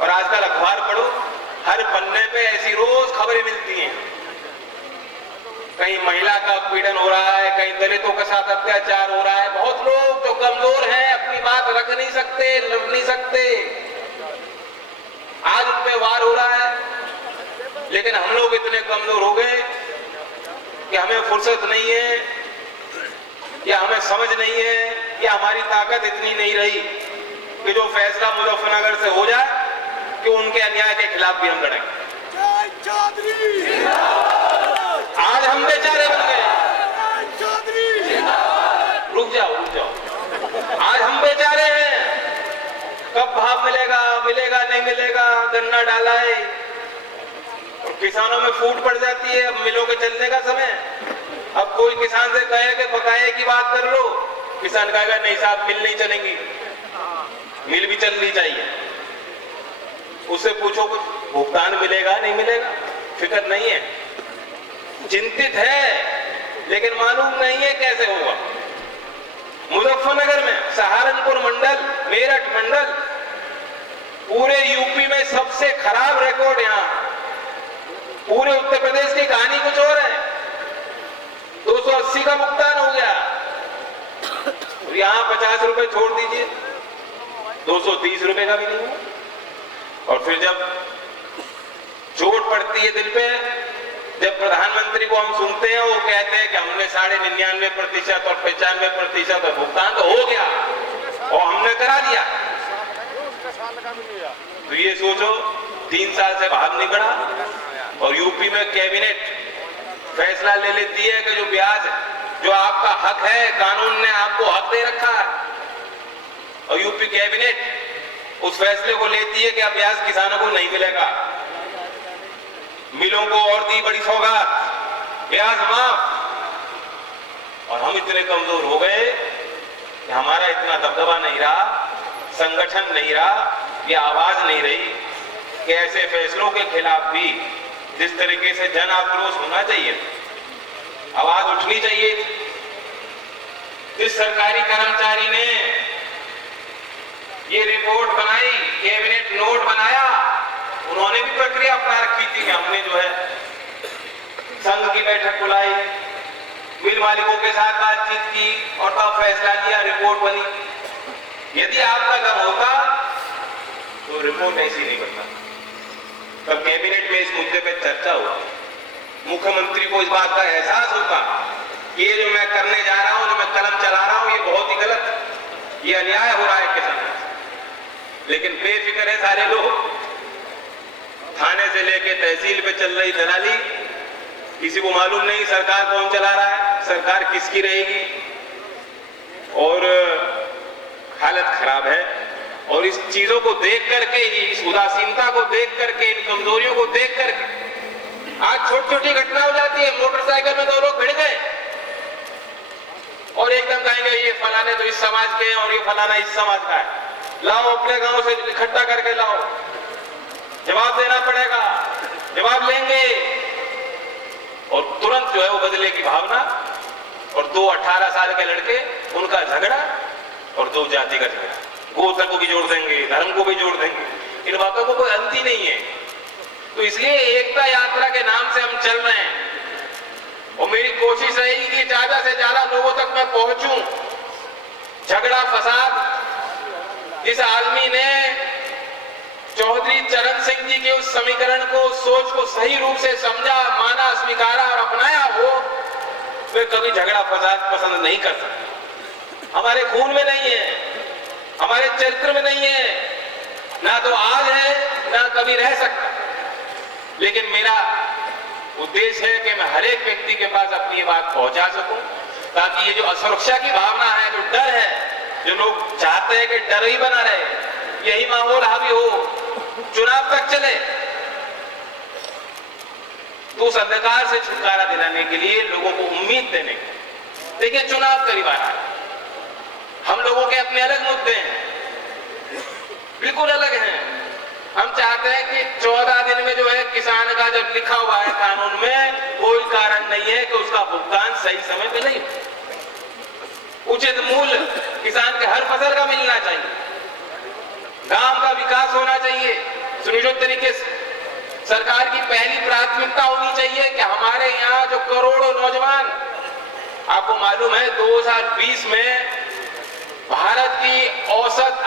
और आजकल अखबार पढ़ो, हर पन्ने पे ऐसी रोज खबरें मिलती हैं। कहीं महिला का पीड़न हो रहा है, कहीं दलितों के साथ अत्याचार हो रहा है। बहुत लोग जो कमजोर हैं, अपनी बात रख नहीं सकते, लड़ नहीं सकते, आज उन पे वार हो रहा है। लेकिन हम लोग इतने कमजोर हो गए कि हमें फुर्सत नहीं है, या हमें समझ नहीं है, या हमारी ताकत इतनी नहीं रही कि जो फैसला मुजफ्फरनगर से हो जाए कि उनके अन्याय के खिलाफ भी हम लड़ेंगे। आज हम बेचारे बन गए। रुक जाओ रुक जाओ, आज हम बेचारे हैं। कब भाव मिलेगा, मिलेगा नहीं मिलेगा, गन्ना डाला है और किसानों में फूट पड़ जाती है। अब मिलों के चलने का समय। अब कोई किसान से कहे कि बकाये की बात कर लो, किसान कहेगा नहीं साहब मिल नहीं चलेंगी। मिल भी चलनी चाहिए। उससे पूछो कुछ भुगतान मिलेगा नहीं मिलेगा, फिक्र नहीं है, चिंतित है, लेकिन मालूम नहीं है कैसे होगा। मुजफ्फरनगर में, सहारनपुर मंडल, मेरठ मंडल, पूरे यूपी में सबसे खराब रिकॉर्ड। यहां पूरे उत्तर प्रदेश की कहानी कुछ और है। 280 का भुगतान हो गया और यहां 50 रुपए छोड़ दीजिए, 230 रुपए का भी नहीं हुआ। और फिर जब चोट पड़ती है दिल पे, जब प्रधानमंत्री को हम सुनते हैं वो कहते हैं कि हमने 99.99% और 95% भुगतान तो हो गया और हमने करा दिया, तो ये सोचो 3 साल से भाग नहीं बढ़ा। और यूपी में कैबिनेट फैसला ले लेती है कि जो ब्याज, जो आपका हक है, कानून ने आपको हक दे रखा है, और यूपी कैबिनेट उस फैसले को लेती है कि अब ब्याज किसानों को नहीं मिलेगा। मिलों को और दी बड़ी सौगात, ब्याज माफ। और हम इतने कमजोर हो गए कि हमारा इतना दबदबा नहीं रहा, संगठन नहीं रहा, ये आवाज नहीं रही कि ऐसे फैसलों के खिलाफ भी जिस तरीके से जन आक्रोश होना चाहिए, आवाज उठनी चाहिए। जिस सरकारी कर्मचारी ने ये रिपोर्ट बनाई, कैबिनेट नोट बनाया, उन्होंने भी प्रक्रिया अपना रखी थी कि हमने जो है संघ की बैठक बुलाई, मिल मालिकों के साथ बातचीत की और तब फैसला लिया, रिपोर्ट बनी। यदि आपका दम होता तो रिपोर्ट ऐसी नहीं बनता। तब कैबिनेट में इस मुद्दे पर चर्चा होती, मुख्यमंत्री को इस बात का एहसास होता कि ये जो मैं करने जा रहा हूं, जो मैं कलम चला रहा हूं, ये बहुत ही गलत, ये अन्याय हो रहा है किसान। लेकिन बेफिक्र है सारे लोग, थाने से लेके तहसील पे चल रही दलाली, किसी को मालूम नहीं सरकार कौन चला रहा है, सरकार किसकी रहेगी। और हालत खराब है। और इस चीजों को देख करके, इस उदासीनता को देख करके, इन कमजोरियों को देख करके आज छोटी छोटी घटना हो जाती है। मोटरसाइकिल में 2 लोग भिड़ गए और एकदम कहेंगे ये फलाने तो इस समाज के हैं और ये फलाना इस समाज का है, लाओ अपने गांव से इकट्ठा करके लाओ, जवाब देना पड़ेगा, जवाब लेंगे। और तुरंत जो है वो बदले की भावना, और 2 18 साल के लड़के, उनका झगड़ा, और 2 जाति का झगड़ा, गोत्र को भी जोड़ देंगे, धर्म को भी जोड़ देंगे। इन बातों को कोई अंत ही नहीं है। तो इसलिए एकता यात्रा के नाम से हम चल रहे हैं और मेरी कोशिश रहेगी कि ज्यादा से ज्यादा लोगों तक मैं पहुंचूं। झगड़ा फसाद, जिस आदमी ने चौधरी चरण सिंह जी के उस समीकरण को, सोच को सही रूप से समझा, माना, स्वीकारा और अपनाया हो, वे कभी झगड़ा फसाद पसंद नहीं कर सकते। हमारे खून में नहीं है, हमारे चरित्र में नहीं है, ना तो आज है ना कभी रह सकता। लेकिन मेरा उद्देश्य है कि मैं हर एक व्यक्ति के पास अपनी बात पहुंचा सकूं, ताकि ये जो असुरक्षा की भावना है, जो डर है, जो लोग चाहते हैं कि डर ही बना रहे, यही माहौल हावी हो, चुनाव तक चले, तो उस अंधकार से छुटकारा दिलाने के लिए, लोगों को उम्मीद देने के, देखिए चुनाव करीब आ रहा है, हम लोगों के अपने अलग मुद्दे हैं, बिल्कुल अलग हैं। हम चाहते हैं कि 14 दिन में जो है किसान का, जब लिखा हुआ है कानून में, कोई कारण नहीं है कि उसका भुगतान सही समय पे नहीं, उचित मूल्य किसान के हर फसल का मिलना चाहिए, गांव का विकास होना चाहिए, सुनियोजित तरीके से। सरकार की पहली प्राथमिकता होनी चाहिए कि हमारे यहाँ जो करोड़ों नौजवान, आपको मालूम है 2020 में भारत की औसत